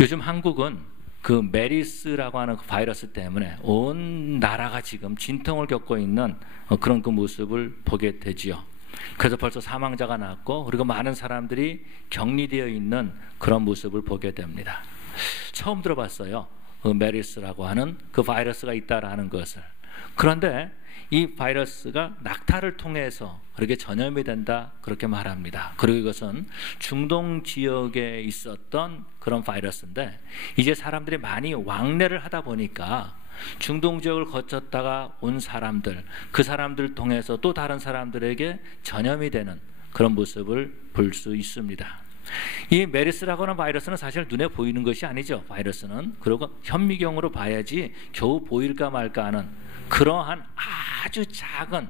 요즘 한국은 그 메리스라고 하는 그 바이러스 때문에 온 나라가 지금 진통을 겪고 있는 그런 그 모습을 보게 되지요. 그래서 벌써 사망자가 났고, 그리고 많은 사람들이 격리되어 있는 그런 모습을 보게 됩니다. 처음 들어봤어요. 그 메리스라고 하는 그 바이러스가 있다라는 것을. 그런데 이 바이러스가 낙타를 통해서 그렇게 전염이 된다, 그렇게 말합니다. 그리고 이것은 중동 지역에 있었던 그런 바이러스인데, 이제 사람들이 많이 왕래를 하다 보니까 중동 지역을 거쳤다가 온 사람들, 그 사람들 통해서 또 다른 사람들에게 전염이 되는 그런 모습을 볼 수 있습니다. 이 메리스라고 하는 바이러스는 사실 눈에 보이는 것이 아니죠. 바이러스는. 그리고 현미경으로 봐야지 겨우 보일까 말까 하는 그러한 아주 작은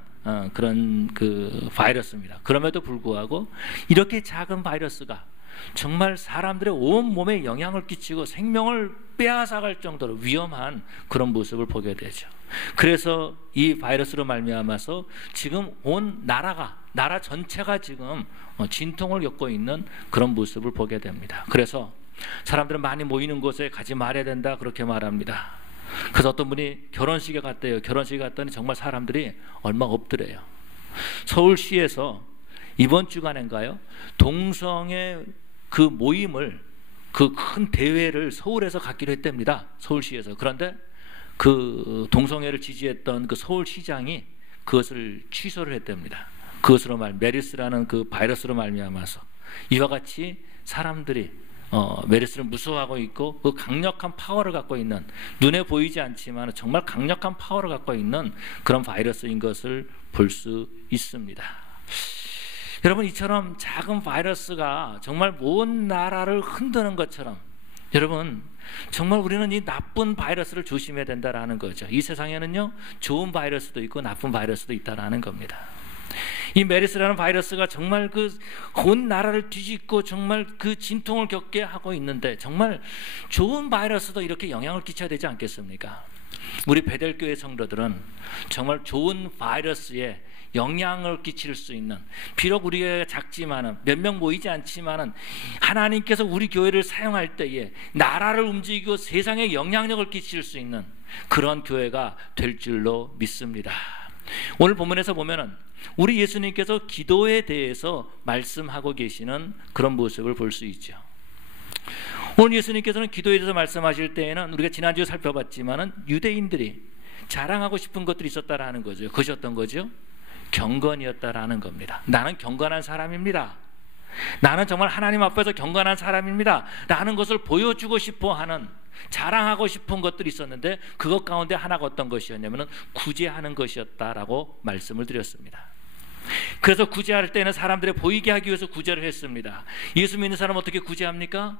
그런 그 바이러스입니다. 그럼에도 불구하고 이렇게 작은 바이러스가 정말 사람들의 온 몸에 영향을 끼치고 생명을 빼앗아갈 정도로 위험한 그런 모습을 보게 되죠. 그래서 이 바이러스로 말미암아서 지금 온 나라 전체가 지금 진통을 겪고 있는 그런 모습을 보게 됩니다. 그래서 사람들은 많이 모이는 곳에 가지 말아야 된다, 그렇게 말합니다. 그래서 어떤 분이 결혼식에 갔대요. 결혼식에 갔더니 정말 사람들이 얼마 없더래요. 서울시에서 이번 주간인가요? 동성애 그 모임을, 그 큰 대회를 서울에서 갖기로 했답니다. 서울시에서. 그런데 그 동성애를 지지했던 그 서울시장이 그것을 취소를 했답니다. 그것으로 메리스라는 그 바이러스로 말미암아서 이와 같이 사람들이 메리스를 무서워하고 있고, 그 강력한 파워를 갖고 있는, 눈에 보이지 않지만 정말 강력한 파워를 갖고 있는 그런 바이러스인 것을 볼 수 있습니다. 여러분, 이처럼 작은 바이러스가 정말 온 나라를 흔드는 것처럼, 여러분 정말 우리는 이 나쁜 바이러스를 조심해야 된다라는 거죠. 이 세상에는요, 좋은 바이러스도 있고 나쁜 바이러스도 있다라는 겁니다. 이 메리스라는 바이러스가 정말 그 온 나라를 뒤집고 정말 그 진통을 겪게 하고 있는데, 정말 좋은 바이러스도 이렇게 영향을 끼쳐야 되지 않겠습니까? 우리 베델교회 성도들은 정말 좋은 바이러스에 영향을 끼칠 수 있는, 비록 우리 교회가 작지만은 몇 명 모이지 않지만은 하나님께서 우리 교회를 사용할 때에 나라를 움직이고 세상에 영향력을 끼칠 수 있는 그런 교회가 될 줄로 믿습니다. 오늘 본문에서 보면은 우리 예수님께서 기도에 대해서 말씀하고 계시는 그런 모습을 볼 수 있죠. 오늘 예수님께서는 기도에 대해서 말씀하실 때에는 우리가 지난주에 살펴봤지만은 유대인들이 자랑하고 싶은 것들이 있었다라는 거죠. 그것이 어떤 거죠? 경건이었다라는 겁니다. 나는 경건한 사람입니다. 나는 정말 하나님 앞에서 경건한 사람입니다 라는 것을 보여주고 싶어 하는, 자랑하고 싶은 것들이 있었는데, 그것 가운데 하나가 어떤 것이었냐면 구제하는 것이었다라고 말씀을 드렸습니다. 그래서 구제할 때는 사람들이 보이게 하기 위해서 구제를 했습니다. 예수 믿는 사람은 어떻게 구제합니까?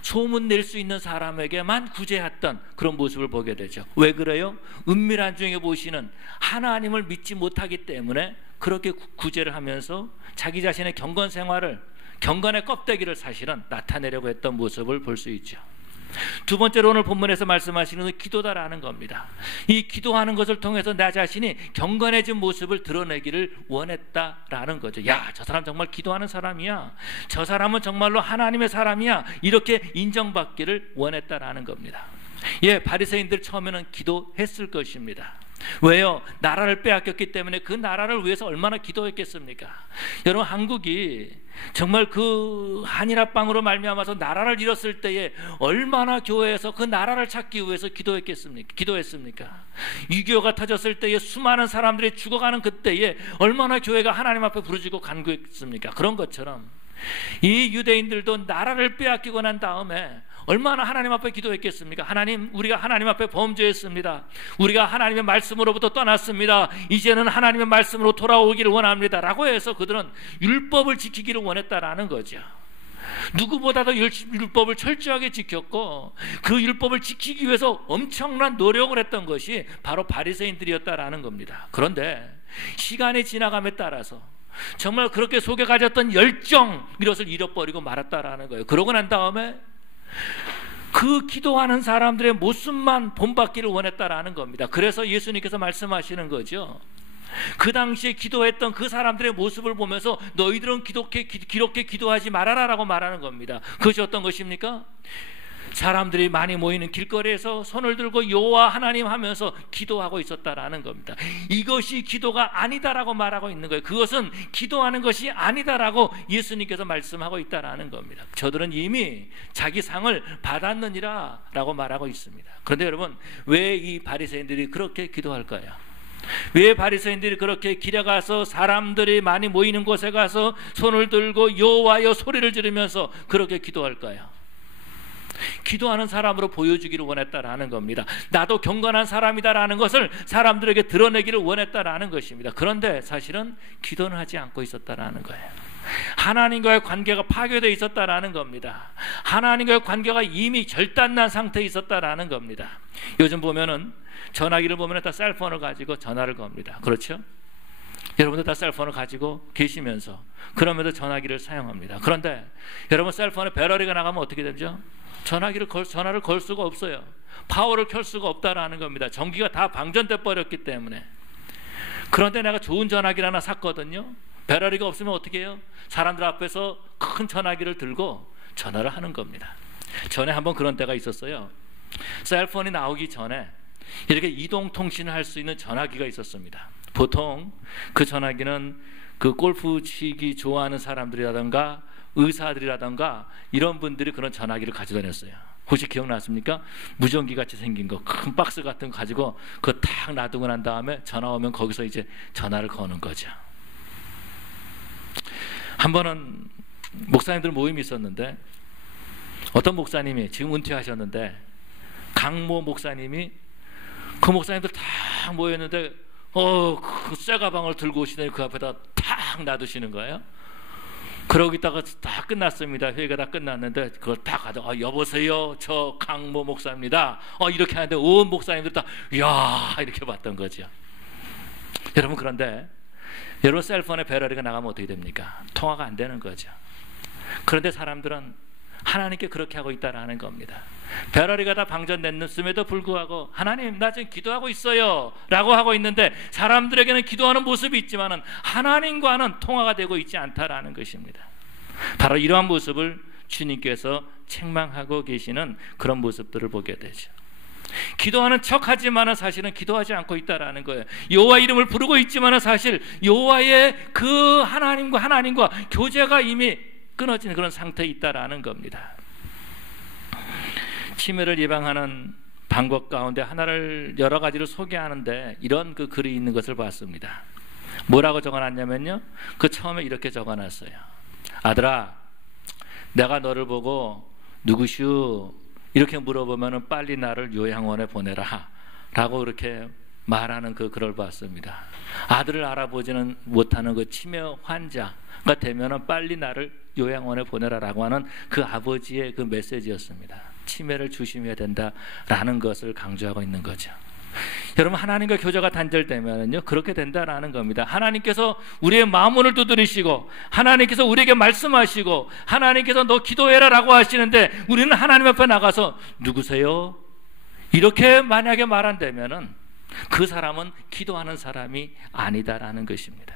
소문 낼 수 있는 사람에게만 구제했던 그런 모습을 보게 되죠. 왜 그래요? 은밀한 중에 보시는 하나님을 믿지 못하기 때문에 그렇게 구제를 하면서 자기 자신의 경건 생활을, 경건의 껍데기를 사실은 나타내려고 했던 모습을 볼 수 있죠. 두 번째로 오늘 본문에서 말씀하시는 것은 기도다라는 겁니다. 이 기도하는 것을 통해서 나 자신이 경건해진 모습을 드러내기를 원했다라는 거죠. 야, 저 사람 정말 기도하는 사람이야, 저 사람은 정말로 하나님의 사람이야, 이렇게 인정받기를 원했다라는 겁니다. 예, 바리새인들 처음에는 기도했을 것입니다. 왜요? 나라를 빼앗겼기 때문에 그 나라를 위해서 얼마나 기도했겠습니까? 여러분, 한국이 정말 그 한일합방으로 말미암아서 나라를 잃었을 때에 얼마나 교회에서 그 나라를 찾기 위해서 기도했습니까? 6.25가 터졌을 때에 수많은 사람들이 죽어가는 그때에 얼마나 교회가 하나님 앞에 부르짖고 간구했습니까? 그런 것처럼 이 유대인들도 나라를 빼앗기고 난 다음에 얼마나 하나님 앞에 기도했겠습니까? 하나님, 우리가 하나님 앞에 범죄했습니다. 우리가 하나님의 말씀으로부터 떠났습니다. 이제는 하나님의 말씀으로 돌아오기를 원합니다 라고 해서 그들은 율법을 지키기를 원했다라는 거죠. 누구보다도 율법을 철저하게 지켰고, 그 율법을 지키기 위해서 엄청난 노력을 했던 것이 바로 바리새인들이었다라는 겁니다. 그런데 시간이 지나감에 따라서 정말 그렇게 속에 가졌던 열정, 이것을 잃어버리고 말았다라는 거예요. 그러고 난 다음에 그 기도하는 사람들의 모습만 본받기를 원했다라는 겁니다. 그래서 예수님께서 말씀하시는 거죠. 그 당시에 기도했던 그 사람들의 모습을 보면서 너희들은 기록해 기도하지 말아라 라고 말하는 겁니다. 그것이 어떤 것입니까? 사람들이 많이 모이는 길거리에서 손을 들고 여호와 하나님 하면서 기도하고 있었다라는 겁니다. 이것이 기도가 아니다라고 말하고 있는 거예요. 그것은 기도하는 것이 아니다라고 예수님께서 말씀하고 있다라는 겁니다. 저들은 이미 자기 상을 받았느니라 라고 말하고 있습니다. 그런데 여러분, 왜 이 바리새인들이 그렇게 기도할까요? 왜 바리새인들이 그렇게 길에 가서 사람들이 많이 모이는 곳에 가서 손을 들고 여호와여 소리를 지르면서 그렇게 기도할까요? 기도하는 사람으로 보여주기를 원했다라는 겁니다. 나도 경건한 사람이다라는 것을 사람들에게 드러내기를 원했다라는 것입니다. 그런데 사실은 기도는 하지 않고 있었다라는 거예요. 하나님과의 관계가 파괴되어 있었다라는 겁니다. 하나님과의 관계가 이미 절단난 상태에 있었다라는 겁니다. 요즘 보면은 전화기를 보면 다 셀폰을 가지고 전화를 겁니다. 그렇죠? 여러분들 다 셀폰을 가지고 계시면서 그러면서 전화기를 사용합니다. 그런데 여러분, 셀폰에 배터리가 나가면 어떻게 되죠? 전화를 걸 수가 없어요. 파워를 켤 수가 없다라는 겁니다. 전기가 다 방전돼 버렸기 때문에. 그런데 내가 좋은 전화기를 하나 샀거든요. 배터리가 없으면 어떻게 해요? 사람들 앞에서 큰 전화기를 들고 전화를 하는 겁니다. 전에 한번 그런 때가 있었어요. 셀폰이 나오기 전에 이렇게 이동통신을 할 수 있는 전화기가 있었습니다. 보통 그 전화기는 그 골프 치기 좋아하는 사람들이라든가 의사들이라든가 이런 분들이 그런 전화기를 가지고 다녔어요. 혹시 기억나십니까? 무전기 같이 생긴 거, 큰 박스 같은 거 가지고 그거 탁 놔두고 난 다음에 전화 오면 거기서 이제 전화를 거는 거죠. 한 번은 목사님들 모임이 있었는데 어떤 목사님이 지금 은퇴하셨는데 강모 목사님이 그 목사님들 다 모였는데 그 쇠 가방을 들고 오시더니 그 앞에다 탁 놔두시는 거예요. 그러고 있다가 다 끝났습니다. 회의가 다 끝났는데 그걸 딱 가져. 여보세요, 저 강모 목사입니다. 이렇게 하는데 온 목사님들 다 이야 이렇게 봤던 거죠. 여러분, 그런데 여러분 셀폰에 배터리가 나가면 어떻게 됩니까? 통화가 안 되는 거죠. 그런데 사람들은 하나님께 그렇게 하고 있다라는 겁니다. 배터리가 다 방전됐음에도 불구하고 하나님, 나 지금 기도하고 있어요 라고 하고 있는데 사람들에게는 기도하는 모습이 있지만 하나님과는 통화가 되고 있지 않다라는 것입니다. 바로 이러한 모습을 주님께서 책망하고 계시는 그런 모습들을 보게 되죠. 기도하는 척하지만 사실은 기도하지 않고 있다라는 거예요. 여호와 이름을 부르고 있지만 사실 여호와의 그 하나님과 교제가 이미 끊어진 그런 상태에 있다라는 겁니다. 치매를 예방하는 방법 가운데 하나를 여러 가지를 소개하는데 이런 그 글이 있는 것을 봤습니다. 뭐라고 적어놨냐면요, 그 처음에 이렇게 적어놨어요. 아들아, 내가 너를 보고 누구슈? 이렇게 물어보면 빨리 나를 요양원에 보내라 라고 이렇게 말하는 그 글을 봤습니다. 아들을 알아보지는 못하는 그 치매 환자가 되면 빨리 나를 요양원에 보내라라고 하는 그 아버지의 그 메시지였습니다. 치매를 조심해야 된다라는 것을 강조하고 있는 거죠. 여러분, 하나님과 교제가 단절되면요 그렇게 된다라는 겁니다. 하나님께서 우리의 마음문을 두드리시고 하나님께서 우리에게 말씀하시고 하나님께서 너 기도해라라고 하시는데 우리는 하나님 앞에 나가서 누구세요? 이렇게 만약에 말한다면은 그 사람은 기도하는 사람이 아니다라는 것입니다.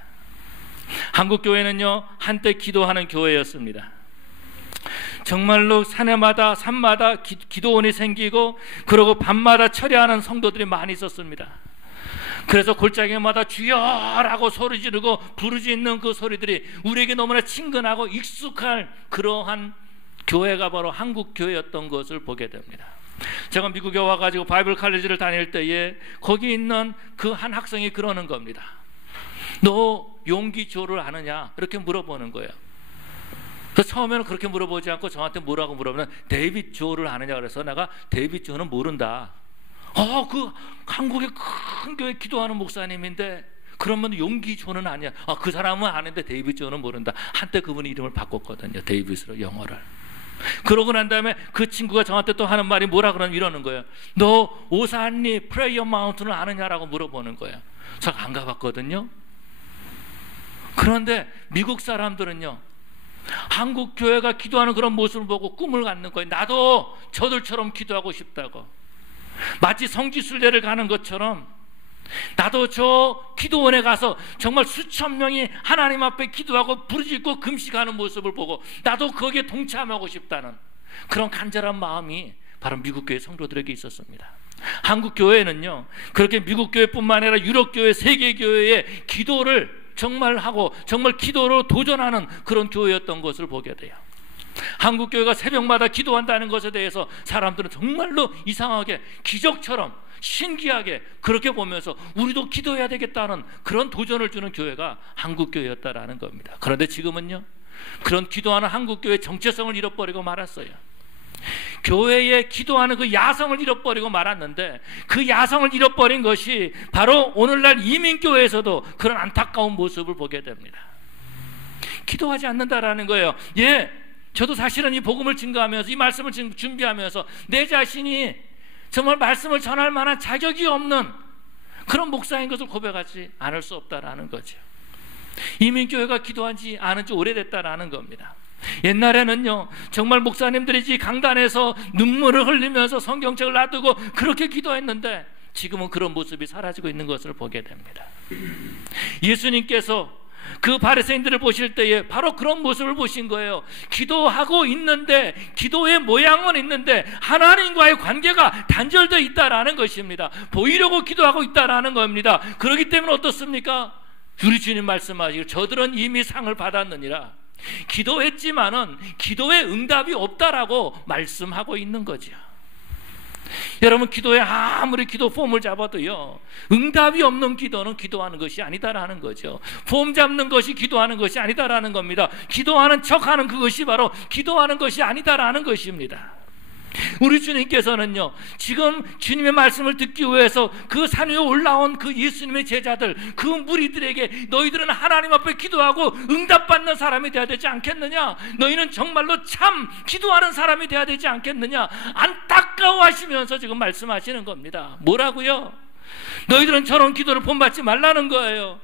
한국 교회는요 한때 기도하는 교회였습니다. 정말로 산마다 기도원이 생기고 그러고 밤마다 철야하는 성도들이 많이 있었습니다. 그래서 골짜기마다 주여라고 소리 지르고 부르짖는 그 소리들이 우리에게 너무나 친근하고 익숙한 그러한 교회가 바로 한국 교회였던 것을 보게 됩니다. 제가 미국에 와가지고 바이블 칼리지를 다닐 때에 거기 있는 그 한 학생이 그러는 겁니다. 너 용기조를 아느냐? 이렇게 물어보는 거예요. 그래서 처음에는 그렇게 물어보지 않고 저한테 뭐라고 물어보면 데이빗 조를 아느냐 그래서 내가 데이빗 조는 모른다. 그 한국의 큰 교회 기도하는 목사님인데 그러면 용기 조는 아니야. 그 사람은 아는데 데이빗 조는 모른다. 한때 그분이 이름을 바꿨거든요. 데이빗으로 영어를. 그러고 난 다음에 그 친구가 저한테 또 하는 말이 뭐라 그러면 이러는 거예요. 너 오산리 프레이어 마운틴을 아느냐라고 물어보는 거예요. 제가 안 가봤거든요. 그런데 미국 사람들은요 한국 교회가 기도하는 그런 모습을 보고 꿈을 갖는 거예요. 나도 저들처럼 기도하고 싶다고. 마치 성지순례를 가는 것처럼 나도 저 기도원에 가서 정말 수천 명이 하나님 앞에 기도하고 부르짖고 금식하는 모습을 보고 나도 거기에 동참하고 싶다는 그런 간절한 마음이 바로 미국 교회 성도들에게 있었습니다. 한국 교회는요, 그렇게 미국 교회뿐만 아니라 유럽 교회, 세계 교회의 기도를 정말 하고 정말 기도로 도전하는 그런 교회였던 것을 보게 돼요. 한국 교회가 새벽마다 기도한다는 것에 대해서 사람들은 정말로 이상하게 기적처럼 신기하게 그렇게 보면서 우리도 기도해야 되겠다는 그런 도전을 주는 교회가 한국 교회였다라는 겁니다. 그런데 지금은요, 그런 기도하는 한국 교회의 정체성을 잃어버리고 말았어요. 교회에 기도하는 그 야성을 잃어버리고 말았는데, 그 야성을 잃어버린 것이 바로 오늘날 이민교회에서도 그런 안타까운 모습을 보게 됩니다. 기도하지 않는다라는 거예요. 예, 저도 사실은 이 복음을 증거하면서, 이 말씀을 준비하면서 내 자신이 정말 말씀을 전할 만한 자격이 없는 그런 목사인 것을 고백하지 않을 수 없다라는 거죠. 이민교회가 기도하지 않은 지 오래됐다라는 겁니다. 옛날에는요, 정말 목사님들이 강단에서 눈물을 흘리면서 성경책을 놔두고 그렇게 기도했는데, 지금은 그런 모습이 사라지고 있는 것을 보게 됩니다. 예수님께서 그 바리새인들을 보실 때에 바로 그런 모습을 보신 거예요. 기도하고 있는데, 기도의 모양은 있는데 하나님과의 관계가 단절되어 있다라는 것입니다. 보이려고 기도하고 있다라는 겁니다. 그렇기 때문에 어떻습니까? 우리 주님 말씀하시기를 저들은 이미 상을 받았느니라. 기도했지만은 기도에 응답이 없다라고 말씀하고 있는 거죠. 여러분, 기도에 아무리 기도 폼을 잡아도요, 응답이 없는 기도는 기도하는 것이 아니다라는 거죠. 폼 잡는 것이 기도하는 것이 아니다라는 겁니다. 기도하는 척하는 그것이 바로 기도하는 것이 아니다라는 것입니다. 우리 주님께서는요, 지금 주님의 말씀을 듣기 위해서 그 산 위에 올라온 그 예수님의 제자들, 그 무리들에게 너희들은 하나님 앞에 기도하고 응답받는 사람이 되어야 되지 않겠느냐, 너희는 정말로 참 기도하는 사람이 되어야 되지 않겠느냐, 안타까워하시면서 지금 말씀하시는 겁니다. 뭐라고요? 너희들은 저런 기도를 본받지 말라는 거예요.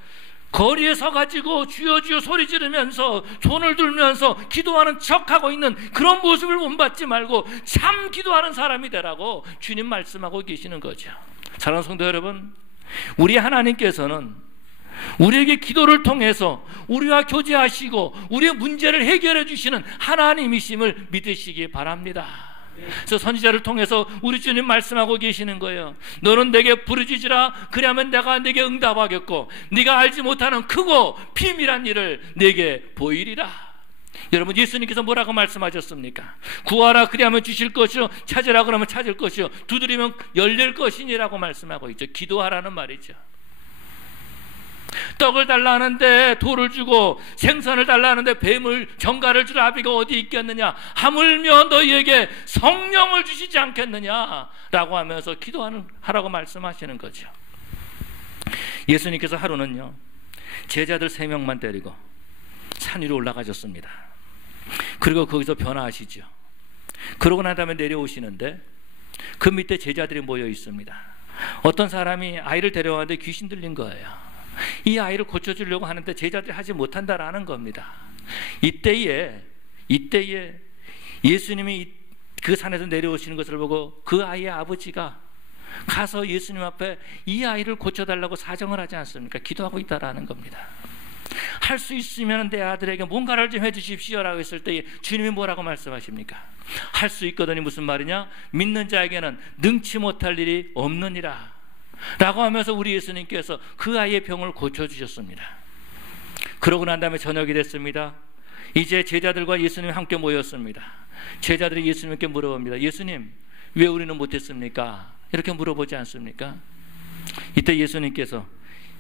거리에 서가지고 주여 주여 소리 지르면서 손을 들면서 기도하는 척하고 있는 그런 모습을 본받지 말고 참 기도하는 사람이 되라고 주님 말씀하고 계시는 거죠. 사랑하는 성도 여러분, 우리 하나님께서는 우리에게 기도를 통해서 우리와 교제하시고 우리의 문제를 해결해 주시는 하나님이심을 믿으시기 바랍니다. 그래서 선지자를 통해서 우리 주님 말씀하고 계시는 거예요. 너는 내게 부르짖으라, 그리하면 내가 내게 응답하겠고 네가 알지 못하는 크고 비밀한 일을 내게 보이리라. 여러분, 예수님께서 뭐라고 말씀하셨습니까? 구하라 그리하면 주실 것이요, 찾으라 그러면 찾을 것이요, 두드리면 열릴 것이니라고 말씀하고 있죠. 기도하라는 말이죠. 떡을 달라 하는데 돌을 주고 생선을 달라 하는데 뱀을 정갈을 줄 아비가 어디 있겠느냐, 하물며 너희에게 성령을 주시지 않겠느냐라고 하면서 기도하라고 말씀하시는 거죠. 예수님께서 하루는요, 제자들 3명만 데리고 산 위로 올라가셨습니다. 그리고 거기서 변화하시죠. 그러고 난 다음에 내려오시는데 그 밑에 제자들이 모여 있습니다. 어떤 사람이 아이를 데려왔는데 귀신 들린 거예요. 이 아이를 고쳐주려고 하는데 제자들이 하지 못한다라는 겁니다. 이때에 예수님이 그 산에서 내려오시는 것을 보고 그 아이의 아버지가 가서 예수님 앞에 이 아이를 고쳐달라고 사정을 하지 않습니까? 기도하고 있다라는 겁니다. 할 수 있으면 내 아들에게 뭔가를 좀 해주십시오라고 했을 때 주님이 뭐라고 말씀하십니까? 할 수 있거든이 무슨 말이냐? 믿는 자에게는 능치 못할 일이 없느니라 라고 하면서 우리 예수님께서 그 아이의 병을 고쳐주셨습니다. 그러고 난 다음에 저녁이 됐습니다. 이제 제자들과 예수님이 함께 모였습니다. 제자들이 예수님께 물어봅니다. 예수님, 왜 우리는 못했습니까? 이렇게 물어보지 않습니까? 이때 예수님께서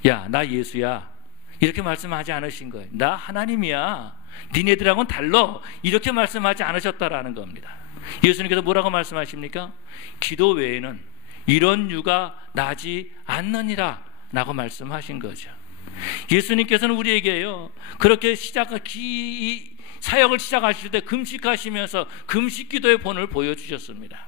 야, 나 예수야 이렇게 말씀하지 않으신 거예요. 나 하나님이야, 니네들하고는 달라, 이렇게 말씀하지 않으셨다라는 겁니다. 예수님께서 뭐라고 말씀하십니까? 기도 외에는 이런 유가 나지 않느니라 라고 말씀하신 거죠. 예수님께서는 우리에게요, 그렇게 사역을 시작하실 때 금식하시면서 금식 기도의 본을 보여주셨습니다.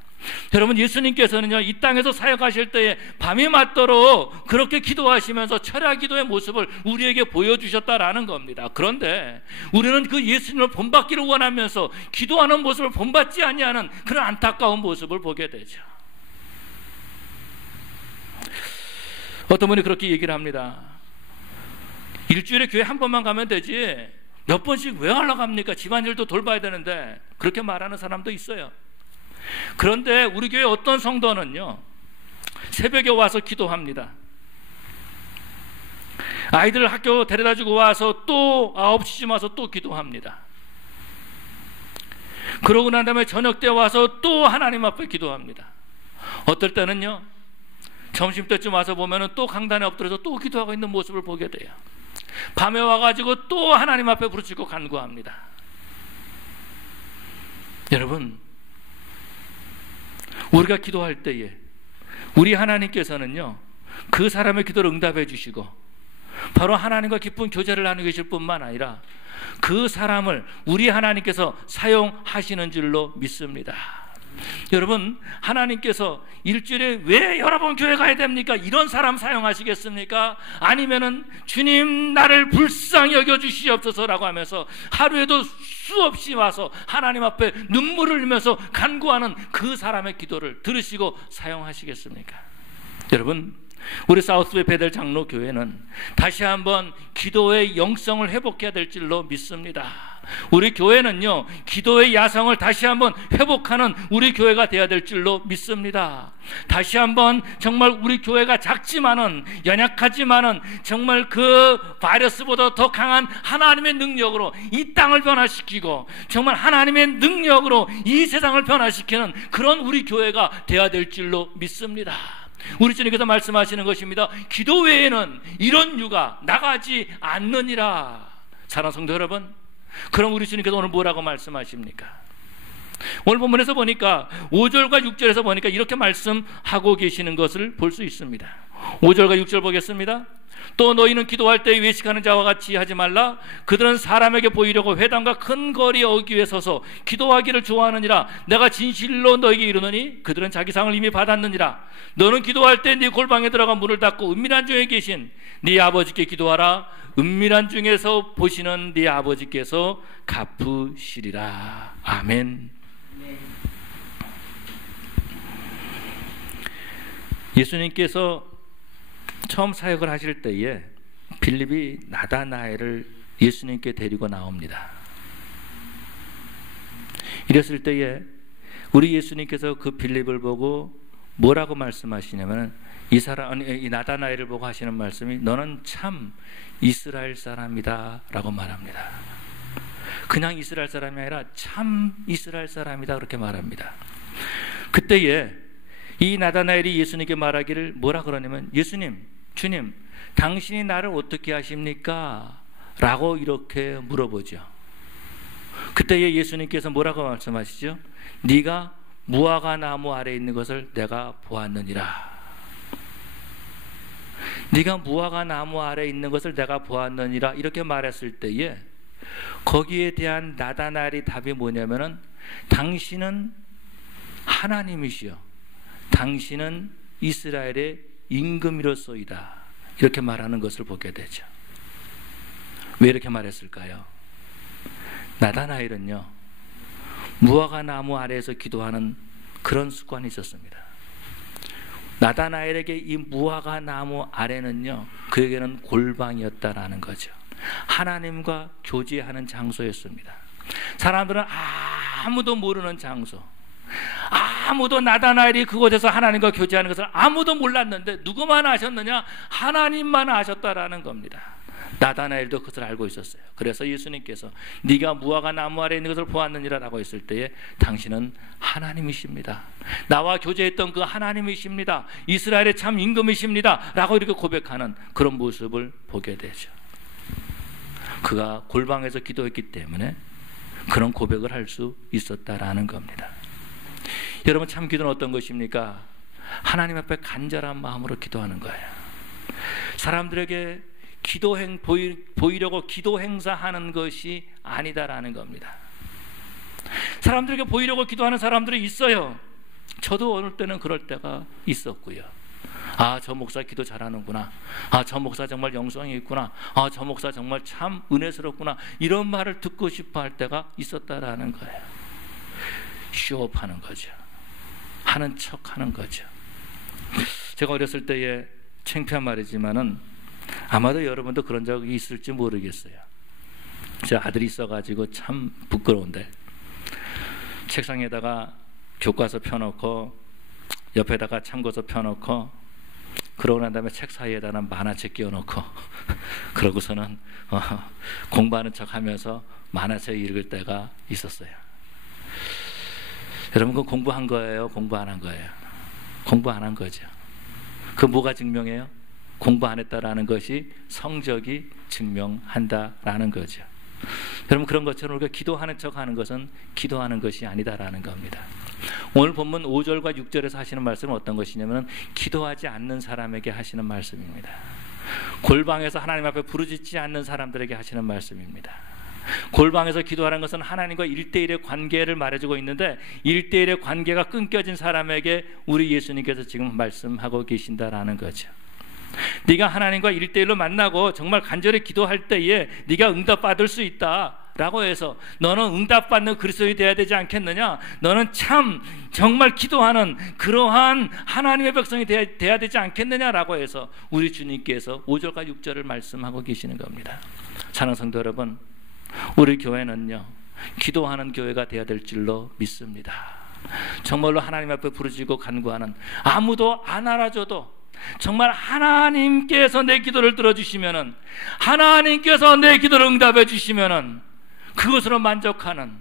여러분, 예수님께서는요, 이 땅에서 사역하실 때에 밤이 맞도록 그렇게 기도하시면서 철야 기도의 모습을 우리에게 보여주셨다라는 겁니다. 그런데 우리는 그 예수님을 본받기를 원하면서 기도하는 모습을 본받지 아니하는 그런 안타까운 모습을 보게 되죠. 어떤 분이 그렇게 얘기를 합니다. 일주일에 교회 한 번만 가면 되지 몇 번씩 왜 하려고 합니까? 집안일도 돌봐야 되는데. 그렇게 말하는 사람도 있어요. 그런데 우리 교회 어떤 성도는요, 새벽에 와서 기도합니다. 아이들을 학교 데려다 주고 와서 또 9시쯤 와서 또 기도합니다. 그러고 난 다음에 저녁 때 와서 또 하나님 앞에 기도합니다. 어떨 때는요, 점심때쯤 와서 보면은 또 강단에 엎드려서 또 기도하고 있는 모습을 보게 돼요. 밤에 와가지고 또 하나님 앞에 부르짖고 간구합니다. 여러분, 우리가 기도할 때에 우리 하나님께서는요, 그 사람의 기도를 응답해 주시고 바로 하나님과 깊은 교제를 나누고 계실 뿐만 아니라 그 사람을 우리 하나님께서 사용하시는 줄로 믿습니다. 여러분, 하나님께서 일주일에 왜 여러 번 교회 가야 됩니까? 이런 사람 사용하시겠습니까? 아니면은 주님 나를 불쌍히 여겨주시옵소서라고 하면서 하루에도 수없이 와서 하나님 앞에 눈물을 흘리면서 간구하는 그 사람의 기도를 들으시고 사용하시겠습니까? 여러분, 우리 사우스웨이 베델 장로교회는 다시 한번 기도의 영성을 회복해야 될 줄로 믿습니다. 우리 교회는요, 기도의 야성을 다시 한번 회복하는 우리 교회가 되어야 될 줄로 믿습니다. 다시 한번 정말 우리 교회가 작지만은, 연약하지만은 정말 그 바이러스보다 더 강한 하나님의 능력으로 이 땅을 변화시키고 정말 하나님의 능력으로 이 세상을 변화시키는 그런 우리 교회가 되어야 될 줄로 믿습니다. 우리 주님께서 말씀하시는 것입니다. 기도 외에는 이런 유가 나가지 않느니라. 사랑하는 성도 여러분, 그럼 우리 주님께서 오늘 뭐라고 말씀하십니까? 오늘 본문에서 보니까 5절과 6절에서 보니까 이렇게 말씀하고 계시는 것을 볼 수 있습니다. 5절과 6절 보겠습니다. 또 너희는 기도할 때 외식하는 자와 같이 하지 말라. 그들은 사람에게 보이려고 회당과 큰 거리에 오기 위해 서서 기도하기를 좋아하느니라. 내가 진실로 너희에게 이르노니 그들은 자기 상을 이미 받았느니라. 너는 기도할 때 네 골방에 들어가 문을 닫고 은밀한 중에 계신 네 아버지께 기도하라. 은밀한 중에서 보시는 네 아버지께서 갚으시리라. 아멘. 예수님께서 처음 사역을 하실 때에 빌립이 나다나엘을 예수님께 데리고 나옵니다. 이랬을 때에 우리 예수님께서 그 빌립을 보고 뭐라고 말씀하시냐면, 이 나다나엘을 보고 하시는 말씀이 너는 참 이스라엘 사람이다 라고 말합니다. 그냥 이스라엘 사람이 아니라 참 이스라엘 사람이다 그렇게 말합니다. 그때에 이 나다나엘이 예수님께 말하기를 뭐라 그러냐면, 예수님, 주님, 당신이 나를 어떻게 아십니까? 라고 이렇게 물어보죠. 그때에 예수님께서 뭐라고 말씀하시죠? 네가 무화과 나무 아래에 있는 것을 내가 보았느니라. 네가 무화과 나무 아래에 있는 것을 내가 보았느니라 이렇게 말했을 때에 거기에 대한 나다나엘의 답이 뭐냐면은, 당신은 하나님이시여, 당신은 이스라엘의 임금이로소이다 이렇게 말하는 것을 보게 되죠. 왜 이렇게 말했을까요? 나다나엘은요, 무화과 나무 아래에서 기도하는 그런 습관이 있었습니다. 나다나엘에게 이 무화과 나무 아래는요, 그에게는 골방이었다라는 거죠. 하나님과 교제하는 장소였습니다. 사람들은 아무도 모르는 장소, 아무도 나다나엘이 그곳에서 하나님과 교제하는 것을 아무도 몰랐는데 누구만 아셨느냐? 하나님만 아셨다라는 겁니다. 나다나엘도 그것을 알고 있었어요. 그래서 예수님께서 네가 무화과 나무 아래에 있는 것을 보았느니라 라고 했을 때에 당신은 하나님이십니다. 나와 교제했던 그 하나님이십니다. 이스라엘의 참 임금이십니다 라고 이렇게 고백하는 그런 모습을 보게 되죠. 그가 골방에서 기도했기 때문에 그런 고백을 할 수 있었다라는 겁니다. 여러분, 참 기도는 어떤 것입니까? 하나님 앞에 간절한 마음으로 기도하는 거예요. 사람들에게 보이려고 기도 행사하는 것이 아니다라는 겁니다. 사람들에게 보이려고 기도하는 사람들이 있어요. 저도 어느 때는 그럴 때가 있었고요. 아, 저 목사 기도 잘하는구나. 아, 저 목사 정말 영성이 있구나. 아, 저 목사 정말 참 은혜스럽구나. 이런 말을 듣고 싶어 할 때가 있었다라는 거예요. 쇼업하는 거죠. 하는 척 하는 거죠. 제가 어렸을 때에 창피한 말이지만은 아마도 여러분도 그런 적이 있을지 모르겠어요. 제 아들이 있어가지고 참 부끄러운데, 책상에다가 교과서 펴놓고 옆에다가 참고서 펴놓고, 그러고 난 다음에 책 사이에다가 만화책 끼워놓고 그러고서는 공부하는 척하면서 만화책 읽을 때가 있었어요. 여러분, 그 공부한 거예요? 공부 안 한 거예요? 공부 안 한 거죠. 그 뭐가 증명해요? 공부 안 했다라는 것이 성적이 증명한다라는 거죠. 여러분, 그런 것처럼 우리가 기도하는 척하는 것은 기도하는 것이 아니다라는 겁니다. 오늘 본문 5절과 6절에서 하시는 말씀은 어떤 것이냐면, 기도하지 않는 사람에게 하시는 말씀입니다. 골방에서 하나님 앞에 부르짖지 않는 사람들에게 하시는 말씀입니다. 골방에서 기도하는 것은 하나님과 1대1의 관계를 말해주고 있는데, 1대1의 관계가 끊겨진 사람에게 우리 예수님께서 지금 말씀하고 계신다라는 거죠. 네가 하나님과 1대1로 만나고 정말 간절히 기도할 때에 네가 응답받을 수 있다라고 해서 너는 응답받는 그리스도인이 되어야 되지 않겠느냐? 너는 참 정말 기도하는 그러한 하나님의 백성이 되어야 되지 않겠느냐라고 해서 우리 주님께서 5절과 6절을 말씀하고 계시는 겁니다. 사랑하는 성도 여러분, 우리 교회는요, 기도하는 교회가 되어야 될 줄로 믿습니다. 정말로 하나님 앞에 부르짖고 간구하는, 아무도 안 알아줘도 정말 하나님께서 내 기도를 들어주시면은, 하나님께서 내 기도를 응답해 주시면은 그것으로 만족하는,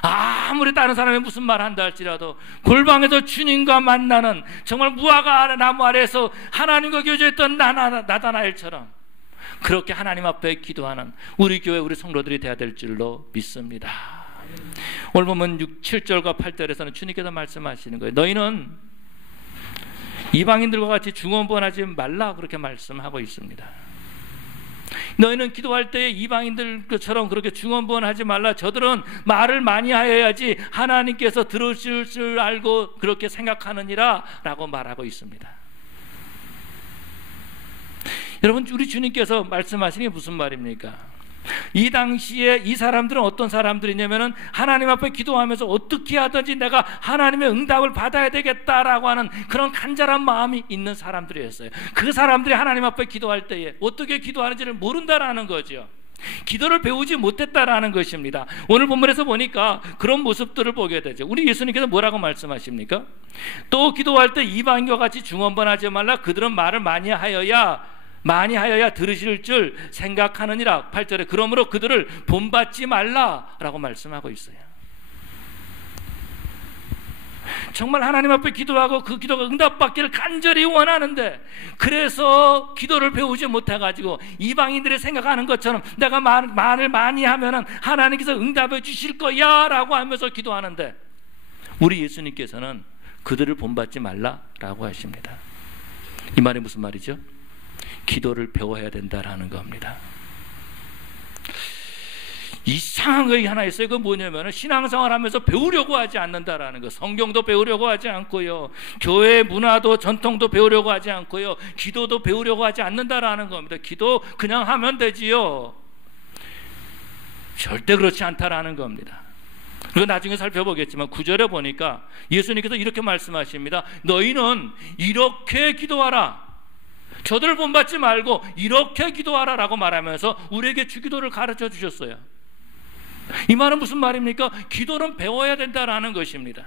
아무리 다른 사람이 무슨 말 한다 할지라도 골방에서 주님과 만나는, 정말 무화과 나무 아래에서 하나님과 교제했던 나다나엘처럼 그렇게 하나님 앞에 기도하는 우리 교회, 우리 성도들이 되어야 될 줄로 믿습니다. 오늘 보면 7절과 8절에서는 주님께서 말씀하시는 거예요. 너희는 이방인들과 같이 중언부언하지 말라, 그렇게 말씀하고 있습니다. 너희는 기도할 때 이방인들처럼 그렇게 중언부언하지 말라. 저들은 말을 많이 하여야지 하나님께서 들으실 줄 알고 그렇게 생각하느니라 라고 말하고 있습니다. 여러분, 우리 주님께서 말씀하시는 게 무슨 말입니까? 이 당시에 이 사람들은 어떤 사람들이냐면은, 하나님 앞에 기도하면서 어떻게 하든지 내가 하나님의 응답을 받아야 되겠다라고 하는 그런 간절한 마음이 있는 사람들이었어요. 그 사람들이 하나님 앞에 기도할 때에 어떻게 기도하는지를 모른다라는 거죠. 기도를 배우지 못했다라는 것입니다. 오늘 본문에서 보니까 그런 모습들을 보게 되죠. 우리 예수님께서 뭐라고 말씀하십니까? 또 기도할 때 이방인과 같이 중언부언하지 말라. 그들은 말을 많이 하여야 들으실 줄 생각하느니라. 8절에 그러므로 그들을 본받지 말라라고 말씀하고 있어요. 정말 하나님 앞에 기도하고 그 기도가 응답받기를 간절히 원하는데, 그래서 기도를 배우지 못해가지고 이방인들이 생각하는 것처럼 내가 말을 많이 하면은 하나님께서 응답해 주실 거야 라고 하면서 기도하는데, 우리 예수님께서는 그들을 본받지 말라라고 하십니다. 이 말이 무슨 말이죠? 기도를 배워야 된다라는 겁니다. 이상한 거 하나 있어요. 그건 뭐냐면, 신앙생활 하면서 배우려고 하지 않는다라는 거. 성경도 배우려고 하지 않고요, 교회 문화도 전통도 배우려고 하지 않고요, 기도도 배우려고 하지 않는다라는 겁니다. 기도 그냥 하면 되지요. 절대 그렇지 않다라는 겁니다. 그거 나중에 살펴보겠지만 9절에 보니까 예수님께서 이렇게 말씀하십니다. 너희는 이렇게 기도하라. 저들을 본받지 말고 이렇게 기도하라 라고 말하면서 우리에게 주기도를 가르쳐 주셨어요. 이 말은 무슨 말입니까? 기도는 배워야 된다라는 것입니다.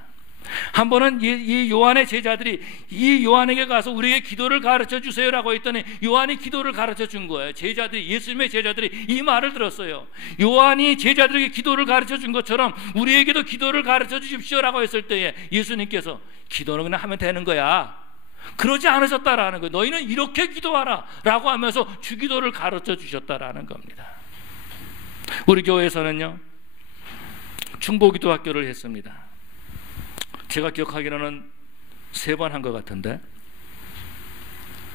한 번은 이 요한의 제자들이 이 요한에게 가서 우리에게 기도를 가르쳐 주세요라고 했더니 요한이 기도를 가르쳐 준 거예요. 제자들이, 예수님의 제자들이 이 말을 들었어요. 요한이 제자들에게 기도를 가르쳐 준 것처럼 우리에게도 기도를 가르쳐 주십시오라고 했을 때에 예수님께서 기도는 그냥 하면 되는 거야, 그러지 않으셨다라는 거예요. 너희는 이렇게 기도하라 라고 하면서 주기도를 가르쳐 주셨다라는 겁니다. 우리 교회에서는요, 중보기도 학교를 했습니다. 제가 기억하기로는 3번 한 것 같은데,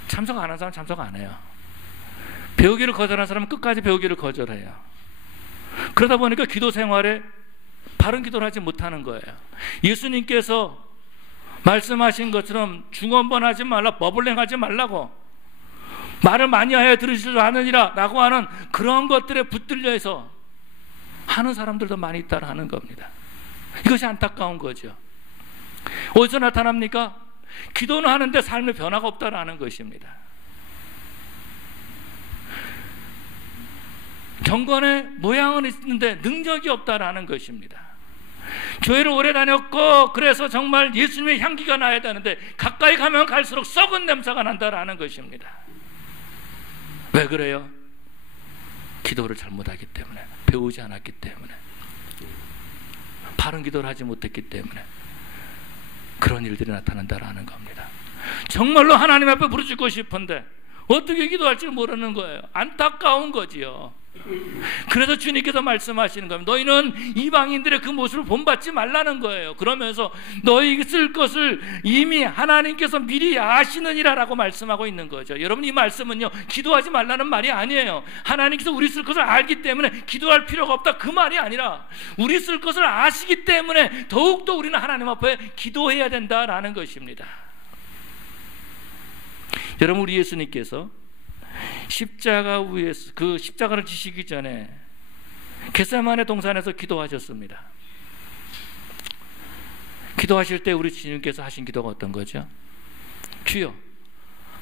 참석 안 한 사람은 참석 안 해요. 배우기를 거절한 사람은 끝까지 배우기를 거절해요. 그러다 보니까 기도 생활에 바른 기도를 하지 못하는 거예요. 예수님께서 말씀하신 것처럼 중언부언하지 말라, 버블링하지 말라고, 말을 많이 하여 들으실 줄 아느니라 라고 하는 그런 것들에 붙들려서 하는 사람들도 많이 있다라는 겁니다. 이것이 안타까운 거죠. 어디서 나타납니까? 기도는 하는데 삶의 변화가 없다라는 것입니다. 경건의 모양은 있는데 능력이 없다라는 것입니다. 교회를 오래 다녔고 그래서 정말 예수님의 향기가 나야 되는데 가까이 가면 갈수록 썩은 냄새가 난다라는 것입니다. 왜 그래요? 기도를 잘못하기 때문에, 배우지 않았기 때문에, 바른 기도를 하지 못했기 때문에 그런 일들이 나타난다라는 겁니다. 정말로 하나님 앞에 부르짖고 싶은데 어떻게 기도할지 모르는 거예요. 안타까운 거지요. 그래서 주님께서 말씀하시는 겁니다. 너희는 이방인들의 그 모습을 본받지 말라는 거예요. 그러면서 너희 쓸 것을 이미 하나님께서 미리 아시느니라 라고 말씀하고 있는 거죠. 여러분, 이 말씀은요, 기도하지 말라는 말이 아니에요. 하나님께서 우리 쓸 것을 알기 때문에 기도할 필요가 없다, 그 말이 아니라 우리 쓸 것을 아시기 때문에 더욱더 우리는 하나님 앞에 기도해야 된다라는 것입니다. 여러분, 우리 예수님께서 십자가 위에서, 그 십자가를 지시기 전에 겟세마네 동산에서 기도하셨습니다. 기도하실 때 우리 주님께서 하신 기도가 어떤 거죠? 주여,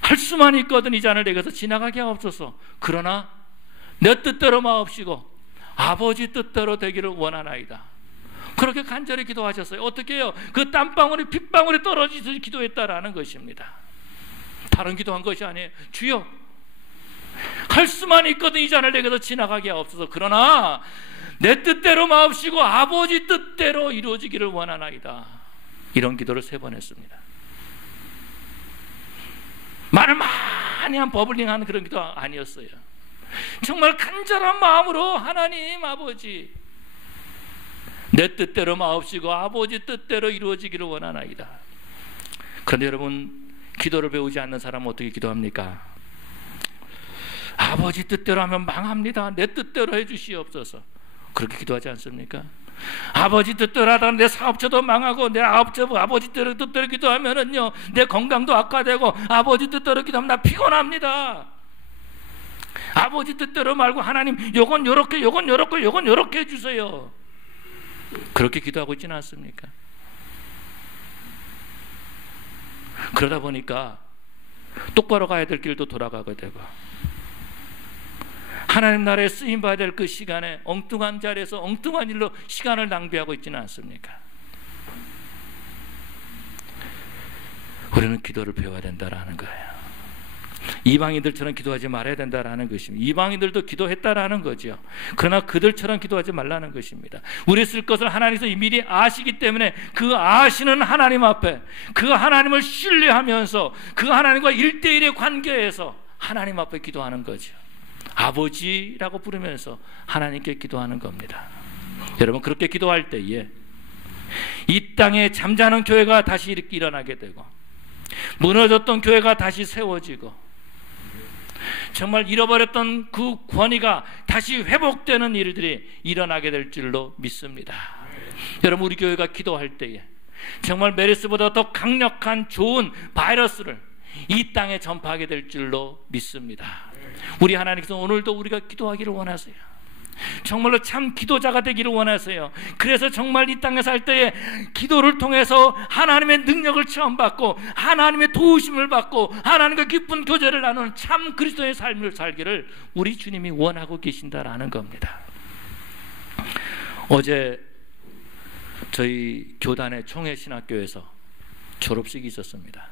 할 수만 있거든 이 잔을 내게서 지나가게 하옵소서. 그러나 내 뜻대로 마옵시고 아버지 뜻대로 되기를 원하나이다. 그렇게 간절히 기도하셨어요. 어떻게 해요? 그 땀방울이 핏방울이 떨어지듯이 기도했다라는 것입니다. 다른 기도한 것이 아니에요. 주여, 할 수만 있거든 이 잔을 내게서 지나가게 하옵소서. 그러나 내 뜻대로 마옵시고 아버지 뜻대로 이루어지기를 원하나이다. 이런 기도를 3번 했습니다. 말을 많이 한 버블링하는 그런 기도 아니었어요. 정말 간절한 마음으로 하나님 아버지, 내 뜻대로 마옵시고 아버지 뜻대로 이루어지기를 원하나이다. 그런데 여러분, 기도를 배우지 않는 사람은 어떻게 기도합니까? 아버지 뜻대로 하면 망합니다. 내 뜻대로 해주시옵소서. 그렇게 기도하지 않습니까? 아버지 뜻대로 하다가 내 사업처도 망하고, 내 아버지 뜻대로 기도하면은요, 내 건강도 악화되고, 아버지 뜻대로 기도하면 나 피곤합니다. 아버지 뜻대로 말고 하나님, 요건 요렇게, 요건 요렇게, 요건 요렇게 해주세요. 그렇게 기도하고 있지는 않습니까? 그러다 보니까 똑바로 가야 될 길도 돌아가게 되고, 하나님 나라에 쓰임받아야 될 그 시간에 엉뚱한 자리에서 엉뚱한 일로 시간을 낭비하고 있지는 않습니까? 우리는 기도를 배워야 된다라는 거예요. 이방인들처럼 기도하지 말아야 된다라는 것입니다. 이방인들도 기도했다라는 거죠. 그러나 그들처럼 기도하지 말라는 것입니다. 우리 쓸 것을 하나님께서 미리 아시기 때문에 그 아시는 하나님 앞에, 그 하나님을 신뢰하면서 그 하나님과 1대1의 관계에서 하나님 앞에 기도하는 거죠. 아버지라고 부르면서 하나님께 기도하는 겁니다. 여러분, 그렇게 기도할 때에 이 땅에 잠자는 교회가 다시 이렇게 일어나게 되고, 무너졌던 교회가 다시 세워지고, 정말 잃어버렸던 그 권위가 다시 회복되는 일들이 일어나게 될 줄로 믿습니다. 여러분, 우리 교회가 기도할 때에 정말 메르스보다 더 강력한 좋은 바이러스를 이 땅에 전파하게 될 줄로 믿습니다. 우리 하나님께서 오늘도 우리가 기도하기를 원하세요. 정말로 참 기도자가 되기를 원하세요. 그래서 정말 이 땅에 살 때에 기도를 통해서 하나님의 능력을 체험받고 하나님의 도우심을 받고 하나님과 깊은 교제를 나누는 참 그리스도의 삶을 살기를 우리 주님이 원하고 계신다라는 겁니다. 어제 저희 교단의 총회신학교에서 졸업식이 있었습니다.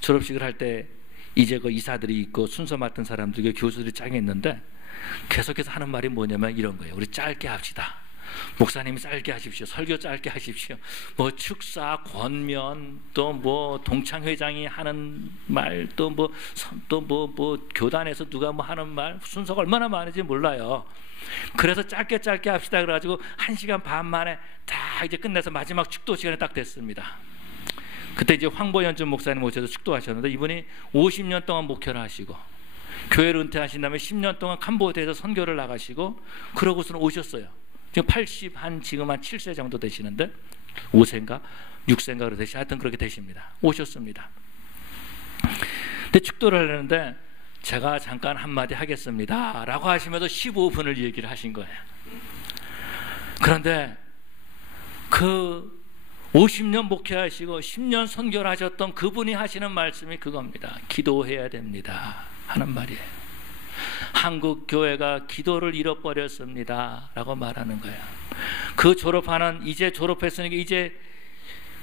졸업식을 할 때 이제 그 이사들이 있고 순서 맡은 사람들이, 교수들이 짱이 있는데 계속해서 하는 말이 뭐냐면 이런 거예요. 우리 짧게 합시다. 목사님이 짧게 하십시오. 설교 짧게 하십시오. 뭐 축사, 권면, 또 뭐 동창회장이 하는 말, 또 뭐 교단에서 누가 뭐 하는 말, 순서가 얼마나 많은지 몰라요. 그래서 짧게 합시다. 그래가지고 1시간 반 만에 다 이제 끝내서 마지막 축도 시간에 딱 됐습니다. 그때 이제 황보현준 목사님 오셔서 축도하셨는데, 이분이 50년 동안 목회를 하시고 교회를 은퇴하신 다음에 10년 동안 캄보디아에서 선교를 나가시고 그러고서는 오셨어요. 지금 지금 한 7세 정도 되시는데, 5세인가 6세인가 그렇게 되시, 하여튼 그렇게 되십니다. 오셨습니다. 근데 축도를 하려는데 제가 잠깐 한마디 하겠습니다 라고 하시면서 15분을 얘기를 하신 거예요. 그런데 그 50년 목회하시고 10년 선교를 하셨던 그분이 하시는 말씀이 그겁니다. 기도해야 됩니다 하는 말이에요. 한국 교회가 기도를 잃어버렸습니다 라고 말하는 거예요. 그 이제 졸업했으니까 이제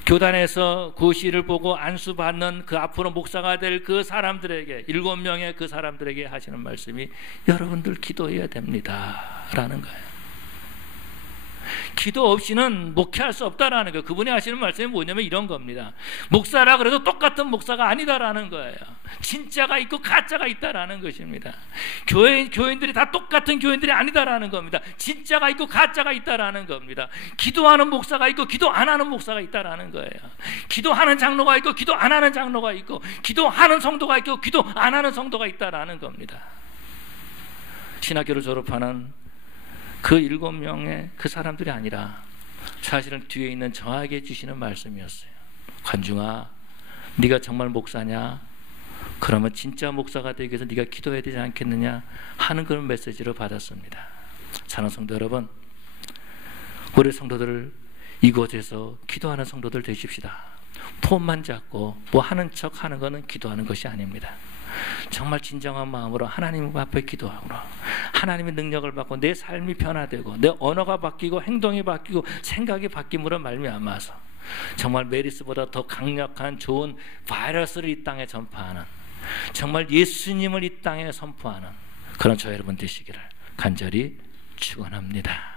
교단에서 그 시를 보고 안수받는 그 앞으로 목사가 될 그 사람들에게 7명의 그 사람들에게 하시는 말씀이 여러분들 기도해야 됩니다 라는 거예요. 기도 없이는 목회할 수 없다라는 거예요. 그분이 하시는 말씀이 뭐냐면 이런 겁니다. 목사라 그래도 똑같은 목사가 아니다라는 거예요. 진짜가 있고 가짜가 있다라는 것입니다. 교인들이 다 똑같은 교인들이 아니다라는 겁니다. 진짜가 있고 가짜가 있다라는 겁니다. 기도하는 목사가 있고 기도 안 하는 목사가 있다라는 거예요. 기도하는 장로가 있고 기도 안 하는 장로가 있고 기도하는 성도가 있고 기도 안 하는 성도가 있다라는 겁니다. 신학교를 졸업하는 그 7명의 그 사람들이 아니라 사실은 뒤에 있는 저에게 주시는 말씀이었어요. 관중아, 네가 정말 목사냐? 그러면 진짜 목사가 되기 위해서 네가 기도해야 되지 않겠느냐 하는 그런 메시지를 받았습니다. 사랑하는 성도 여러분, 우리 성도들을 이곳에서 기도하는 성도들 되십시다. 폼만 잡고 뭐 하는 척 하는 것은 기도하는 것이 아닙니다. 정말 진정한 마음으로 하나님 앞에 기도하므로 하나님의 능력을 받고 내 삶이 변화되고 내 언어가 바뀌고 행동이 바뀌고 생각이 바뀜으로 말미암아서 정말 메리스보다 더 강력한 좋은 바이러스를 이 땅에 전파하는, 정말 예수님을 이 땅에 선포하는 그런 저 여러분 되시기를 간절히 축원합니다.